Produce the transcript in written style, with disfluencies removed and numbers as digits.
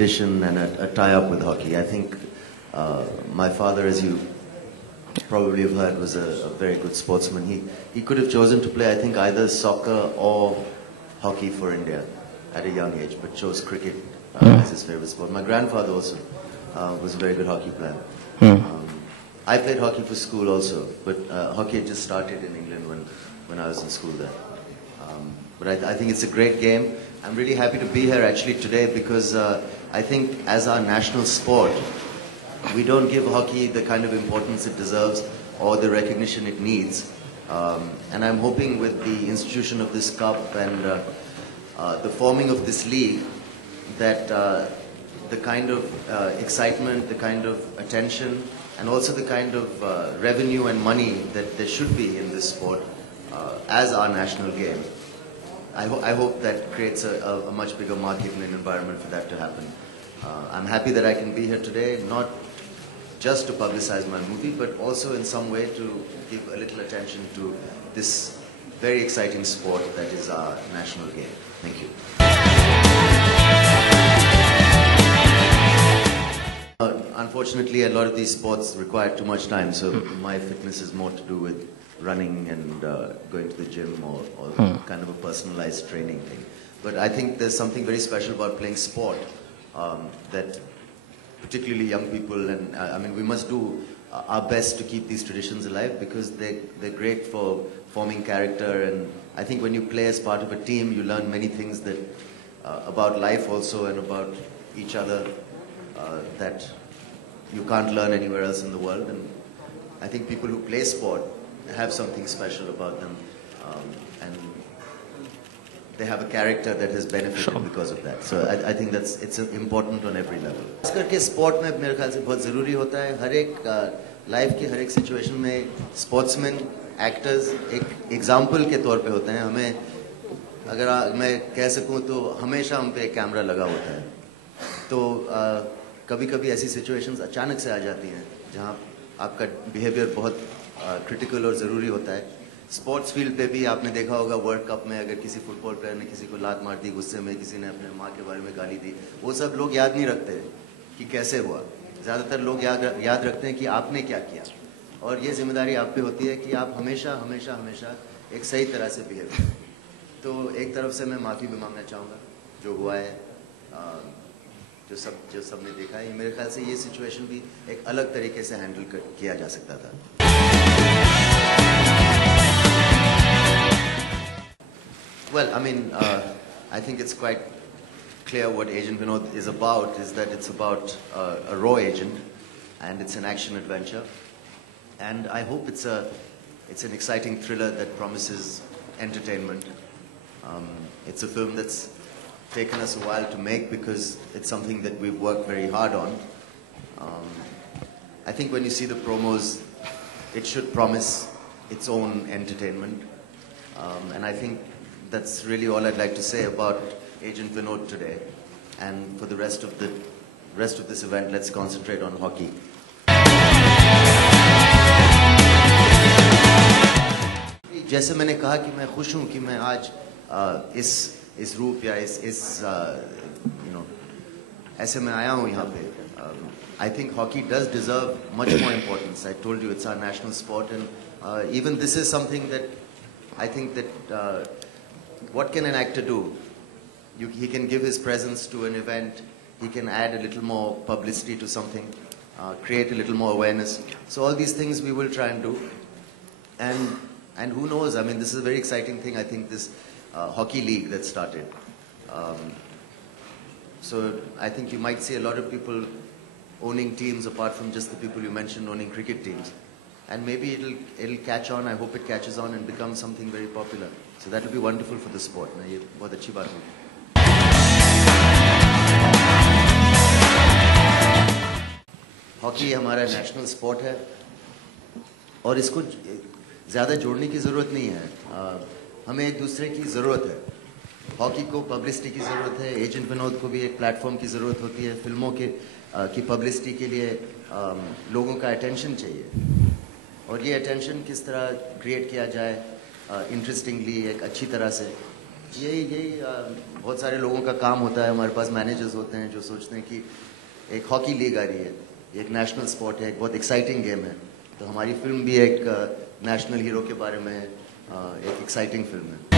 tradition and a tie-up with hockey. I think my father, as you probably have heard, was a very good sportsman. He could have chosen to play, I think, either soccer or hockey for India at a young age, but chose cricket as his favorite sport. My grandfather also was a very good hockey player. I played hockey for school also, but hockey had just started in England when I was in school there. But I think it's a great game. I'm really happy to be here actually today because I think as our national sport, we don't give hockey the kind of importance it deserves or the recognition it needs. And I'm hoping with the institution of this cup and the forming of this league that the kind of excitement, the kind of attention, and also the kind of revenue and money that there should be in this sport as our national game. I hope that creates a much bigger market and an environment for that to happen. I'm happy that I can be here today, not just to publicize my movie, but also in some way to give a little attention to this very exciting sport that is our national game. Thank you. Unfortunately, a lot of these sports require too much time, so my fitness is more to do with running and going to the gym or kind of a personalized training thing. But I think there's something very special about playing sport that particularly young people, and I mean, we must do our best to keep these traditions alive because they're great for forming character. And I think when you play as part of a team, you learn many things that about life also and about each other that you can't learn anywhere else in the world. And I think people who play sport have something special about them, and they have a character that has benefited because of that. So I think it's important on every level. खास करके sport में मेरे ख्याल से बहुत ज़रूरी होता है. हर एक लाइफ की हर एक सिचुएशन में स्पोर्ट्समैन, एक्टर्स एक एग्जाम्पल के तौर पे होते हैं. हमें अगर मैं कह सकूं तो हमेशा हम पे कैमरा लगा होता है. तो कभी-कभी ऐसी सिचुएशंस अचानक से आ जाती हैं जहां आपका बिहेवियर बहुत क्रिटिकल और ज़रूरी होता है. स्पोर्ट्स फील्ड पे भी आपने देखा होगा वर्ल्ड कप में अगर किसी फुटबॉल प्लेयर ने किसी को लात मार दी गुस्से में, किसी ने अपने माँ के बारे में गाली दी, वो सब लोग याद नहीं रखते कि कैसे हुआ. ज़्यादातर लोग याद रखते हैं कि आपने क्या किया. और ये जिम्मेदारी आप पे होती है कि आप हमेशा हमेशा हमेशा एक सही तरह से बिहेव करें. तो एक तरफ से मैं माफ़ी भी मांगना चाहूँगा जो हुआ है, जो सबने देखा है. मेरे ख्याल से ये सिचुएशन भी एक अलग तरीके से हैंडल किया जा सकता था. Well, I mean, I think it's quite clear what Agent Vinod is about, is that it's about a raw agent, and it's an action adventure. And I hope it's an exciting thriller that promises entertainment. It's a film that's taken us a while to make because it's something that we've worked very hard on. I think when you see the promos, it should promise its own entertainment. And I think that's really all I'd like to say about Agent Vinod today. And for the rest of this event, let's concentrate on hockey. जैसे मैंने कहा कि मैं खुश हूँ कि मैं आज इस रूप या इस ऐसे मैं आया हूँ यहाँ पे. I think hockey does deserve much more importance. I told you it's our national sport, and even this is something that I think that what can an actor do? He can give his presence to an event. He can add a little more publicity to something, create a little more awareness. So all these things we will try and do. And who knows? I mean, this is a very exciting thing. I think this hockey league that started. So I think you might see a lot of people owning teams apart from just the people you mentioned owning cricket teams. And maybe it'll catch on. I hope it catches on and becomes something very popular. So that will be wonderful for the sport. ये बहुत अच्छी बात होगी. Hockey हमारा national sport है और इसको ज़्यादा जोड़ने की ज़रूरत नहीं है. हमें एक दूसरे की ज़रूरत है. हॉकी को पब्लिसिटी की ज़रूरत है. एजेंट विनोद को भी एक प्लेटफॉर्म की ज़रूरत होती है. फिल्मों की पब्लिसिटी के लिए लोगों का अटेंशन चाहिए. और ये अटेंशन किस तरह क्रिएट किया जाए इंटरेस्टिंगली, एक अच्छी तरह से, यही बहुत सारे लोगों का काम होता है. हमारे पास मैनेजर्स होते हैं जो सोचते हैं कि एक हॉकी लीग आ रही है, एक नेशनल स्पोर्ट है, एक बहुत एक्साइटिंग गेम है, तो हमारी फिल्म भी एक नेशनल हीरो के बारे में एक एक्साइटिंग फिल्म है.